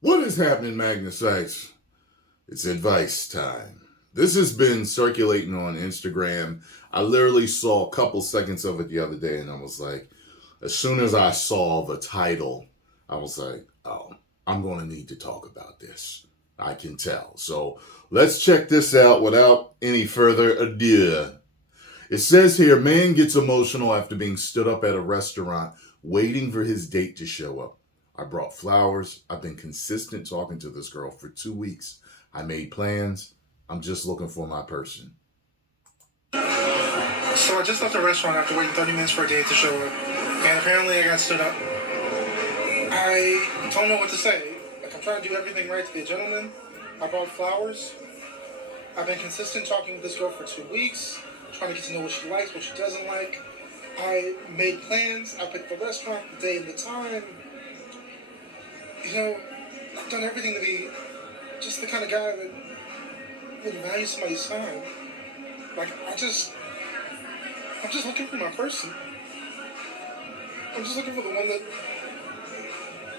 What is happening, Magnusites? It's advice time. This has been circulating on Instagram. I literally saw a couple seconds of it the other day, and I was like, as soon as I saw the title, I was like, oh, I'm going to need to talk about this. I can tell. So let's check this out without any further ado. It says here, man gets emotional after being stood up at a restaurant waiting for his date to show up. I brought flowers. I've been consistent talking to this girl for 2 weeks. I made plans. I'm just looking for my person. So I just left the restaurant after waiting 30 minutes for a date to show up. And apparently I got stood up. I don't know what to say. Like, I'm trying to do everything right to be a gentleman. I brought flowers. I've been consistent talking with this girl for 2 weeks, trying to get to know what she likes, what she doesn't like. I made plans. I picked the restaurant, the day, and the time. I've done everything to be just the kind of guy that would value somebody's time. Like, I'm just looking for my person. I'm just looking for the one that,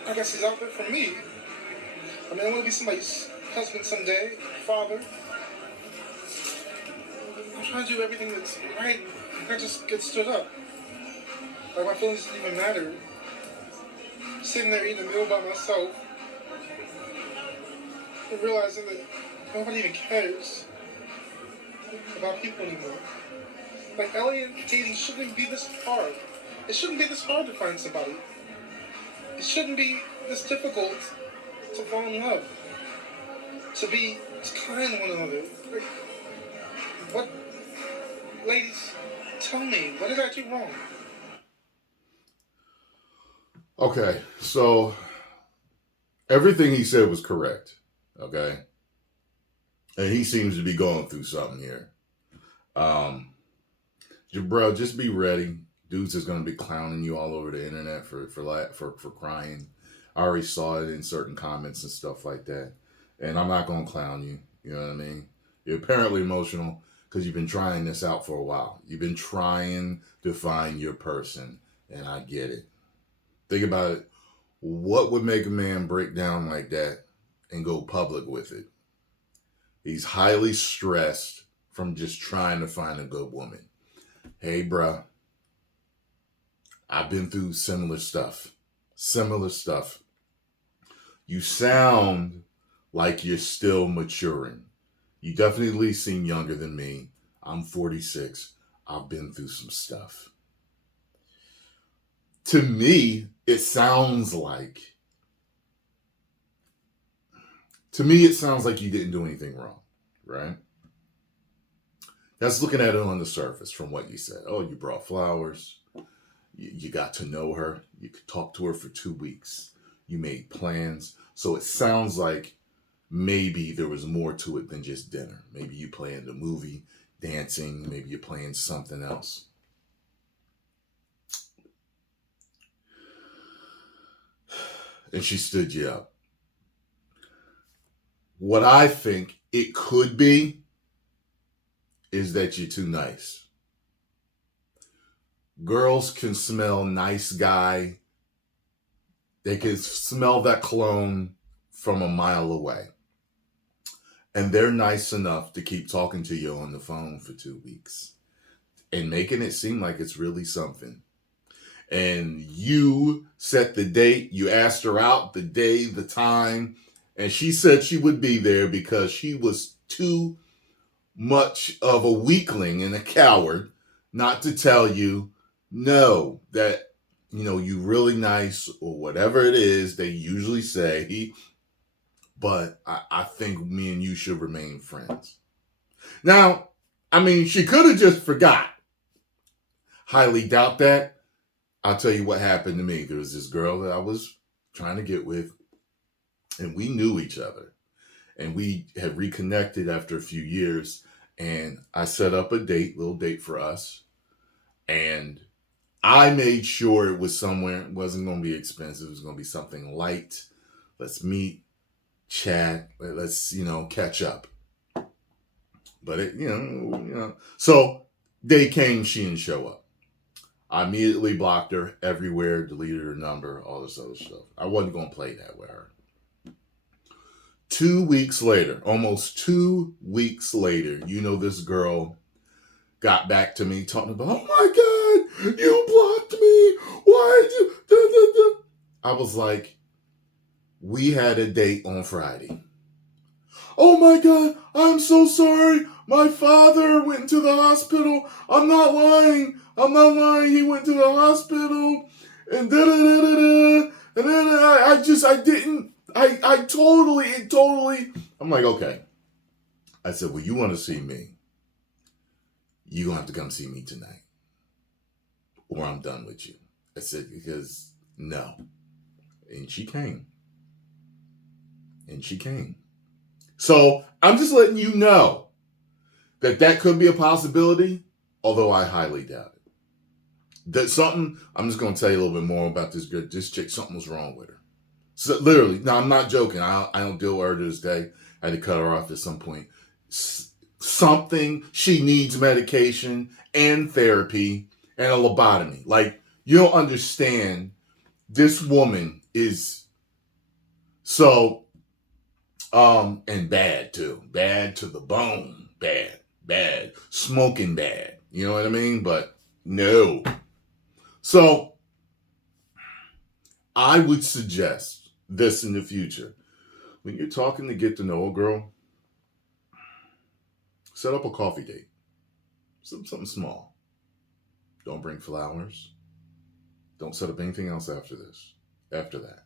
I guess, is out there for me. I mean, I want to be somebody's husband someday, father. I'm trying to do everything that's right. I just get stood up. Like, my feelings didn't even matter. Sitting there eating a meal by myself and realizing that nobody even cares about people anymore. Like, alien dating shouldn't be this hard. It shouldn't be this hard to find somebody. It shouldn't be this difficult to fall in love. To be kind to one another. Like, what? Ladies, tell me, what did I do wrong? Okay, so everything he said was correct. Okay? And he seems to be going through something here. Bro, just be ready. Dudes is gonna be clowning you all over the internet for crying. I already saw it in certain comments and stuff like that. And I'm not gonna clown you. You know what I mean? You're apparently emotional because you've been trying this out for a while. You've been trying to find your person, and I get it. Think about it. What would make a man break down like that and go public with it? He's highly stressed from just trying to find a good woman. Hey, bruh, I've been through similar stuff. Similar stuff. You sound like you're still maturing. You definitely seem younger than me. I'm 46. I've been through some stuff. To me, it sounds like you didn't do anything wrong, right? That's looking at it on the surface from what you said. Oh, you brought flowers. You got to know her. You could talk to her for 2 weeks. You made plans. So it sounds like maybe there was more to it than just dinner. Maybe you planned a movie, dancing. Maybe you planned something else. And she stood you up. What I think it could be is that you're too nice. Girls can smell nice guy. They can smell that cologne from a mile away. And they're nice enough to keep talking to you on the phone for 2 weeks and making it seem like it's really something. And you set the date, you asked her out, the day, the time, and she said she would be there because she was too much of a weakling and a coward not to tell you no, that you really nice or whatever it is they usually say, but I think me and you should remain friends. Now, I mean, she could have just forgot. Highly doubt that. I'll tell you what happened to me. There was this girl that I was trying to get with, and we knew each other. And we had reconnected after a few years, and I set up a little date for us. And I made sure it was somewhere, it wasn't going to be expensive. It was going to be something light. Let's meet, chat, let's, catch up. But so day came, she didn't show up. I immediately blocked her everywhere, deleted her number, all this other stuff. I wasn't going to play that with her. 2 weeks later, almost 2 weeks later, this girl got back to me talking about, oh my God, you blocked me. Why did you? Da, da, da. I was like, we had a date on Friday. Oh my God, I'm so sorry. My father went to the hospital. I'm not lying. I'm not lying. He went to the hospital and da da da da da. And then it totally. I'm like, okay. I said, well, you want to see me? You're going to have to come see me tonight or I'm done with you. I said, because no. And she came. So I'm just letting you know that could be a possibility, although I highly doubt it. I'm just going to tell you a little bit more about this girl. This chick, something was wrong with her. So literally, now I'm not joking. I don't deal with her to this day. I had to cut her off at some point. Something, she needs medication and therapy and a lobotomy. Like, you don't understand. This woman is so, and bad too. Bad to the bone. Bad. Smoking bad. You know what I mean? But no. So, I would suggest this in the future. When you're talking to get to know a girl, set up a coffee date. Something small. Don't bring flowers. Don't set up anything else after that.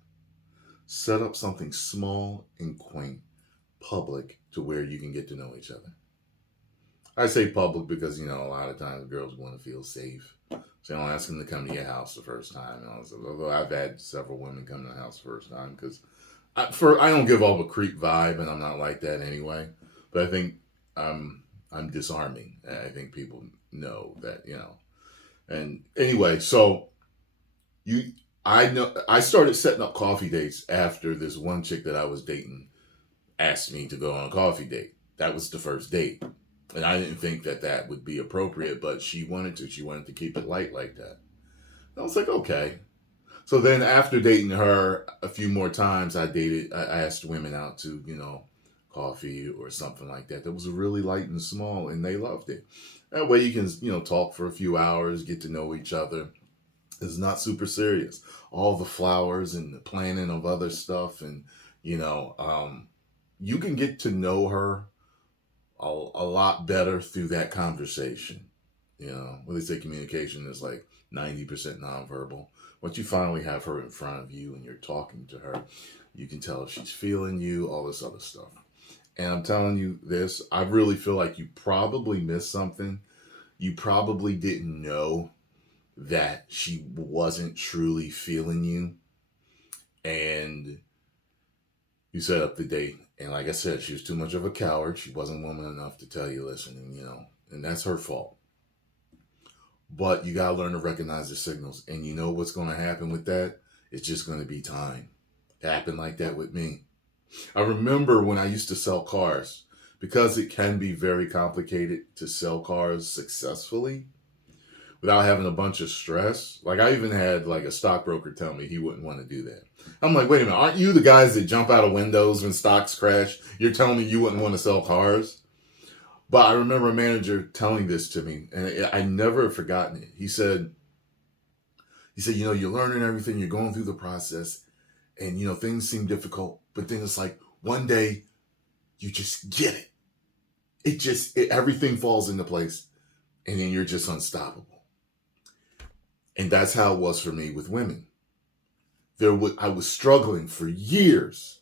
Set up something small and quaint, public, to where you can get to know each other. I say public because, a lot of times girls want to feel safe. So don't ask them to come to your house the first time. Although I've had several women come to the house the first time because I don't give off a creep vibe, and I'm not like that anyway. But I think I'm disarming. I think people know that, And anyway, so I started setting up coffee dates after this one chick that I was dating asked me to go on a coffee date. That was the first date. And I didn't think that would be appropriate, but she wanted to. She wanted to keep it light like that. And I was like, okay. So then after dating her a few more times, I asked women out to, coffee or something like that. That was really light and small, and they loved it. That way you can, talk for a few hours, get to know each other. It's not super serious. All the flowers and the planning of other stuff, and, you can get to know her a lot better through that conversation. When they say communication is like 90% nonverbal. Once you finally have her in front of you and you're talking to her, you can tell if she's feeling you, all this other stuff. And I'm telling you this, I really feel like you probably missed something. You probably didn't know that she wasn't truly feeling you. And you set up the date. And like I said, she was too much of a coward. She wasn't woman enough to tell you, listen, and that's her fault. But you got to learn to recognize the signals. And you know what's going to happen with that? It's just going to be time. It happened like that with me. I remember when I used to sell cars, because it can be very complicated to sell cars successfully without having a bunch of stress. Like, I even had like a stockbroker tell me he wouldn't want to do that. I'm like, wait a minute, aren't you the guys that jump out of windows when stocks crash? You're telling me you wouldn't want to sell cars? But I remember a manager telling this to me, and I never have forgotten it. He said, you're learning everything, you're going through the process, and, things seem difficult, but then it's like one day you just get it. Everything falls into place, and then you're just unstoppable. And that's how it was for me with women. I was struggling for years.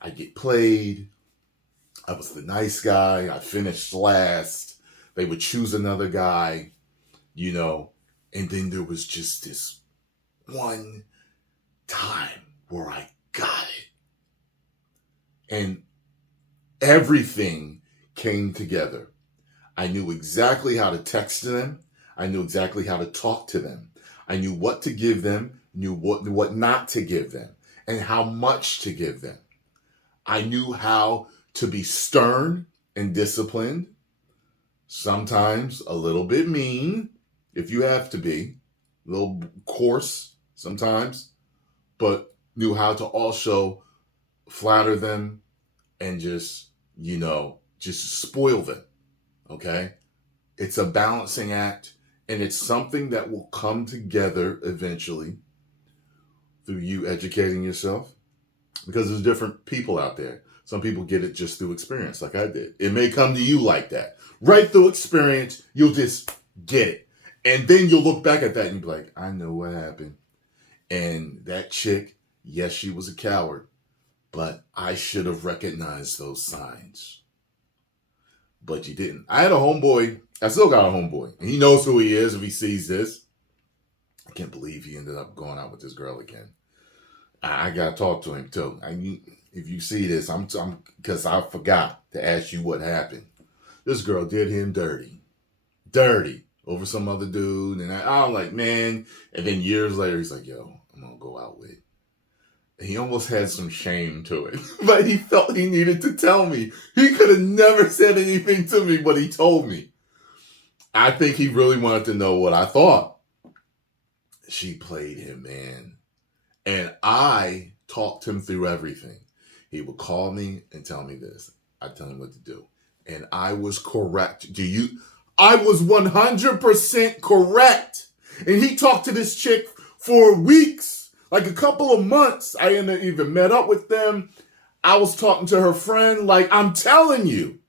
I get played. I was the nice guy. I finished last. They would choose another guy, and then there was just this one time where I got it. And everything came together. I knew exactly how to text them. I knew exactly how to talk to them. I knew what to give them, knew what not to give them, and how much to give them. I knew how to be stern and disciplined, sometimes a little bit mean, if you have to be, a little coarse sometimes, but knew how to also flatter them, and just, just spoil them. Okay? It's a balancing act, and it's something that will come together eventually through you educating yourself, because there's different people out there. Some people get it just through experience, like I did. It may come to you like that. Right through experience, you'll just get it. And then you'll look back at that and be like, I know what happened. And that chick, yes, she was a coward, but I should have recognized those signs. But you didn't. I had a homeboy. I still got a homeboy. And he knows who he is if he sees this. I can't believe he ended up going out with this girl again. I got to talk to him too. If you see this, I'm because I forgot to ask you what happened. This girl did him dirty over some other dude, and I'm like, man. And then years later, he's like, yo, I'm gonna go out with. And he almost had some shame to it, but he felt he needed to tell me. He could have never said anything to me, but he told me. I think he really wanted to know what I thought. She played him, man. And I talked him through everything. He would call me and tell me this. I'd tell him what to do. And I was correct. I was 100% correct. And he talked to this chick for weeks, like a couple of months. I even met up with them. I was talking to her friend, like I'm telling you.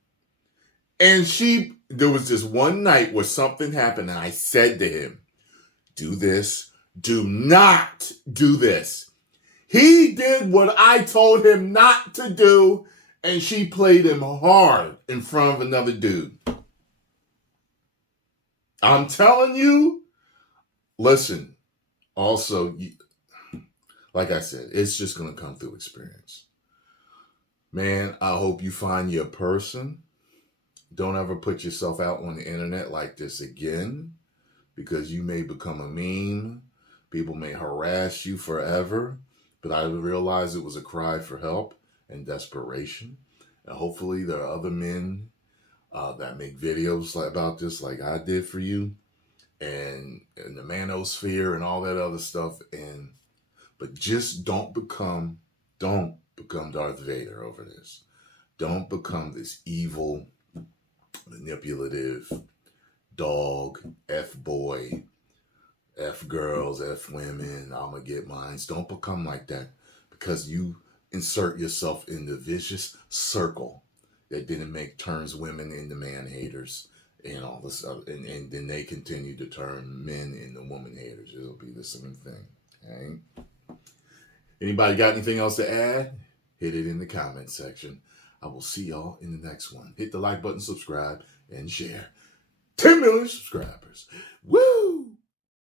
And there was this one night where something happened, and I said to him, do this. Do not do this. He did what I told him not to do, and she played him hard in front of another dude. I'm telling you, listen, also, like I said, it's just going to come through experience. Man, I hope you find your person. Don't ever put yourself out on the internet like this again, because you may become a meme. People may harass you forever, but I realized it was a cry for help and desperation. And hopefully there are other men that make videos about this like I did for you, and the manosphere and all that other stuff. But just don't become Darth Vader over this. Don't become this evil, manipulative dog, F-boy, F-girls, F-women, I'm going to get mines. Don't become like that, because you insert yourself in the vicious circle that didn't turns women into man-haters and all this stuff. And then they continue to turn men into woman-haters. It'll be the same thing. Okay? Anybody got anything else to add? Hit it in the comment section. I will see y'all in the next one. Hit the like button, subscribe, and share. 10 million subscribers. Woo!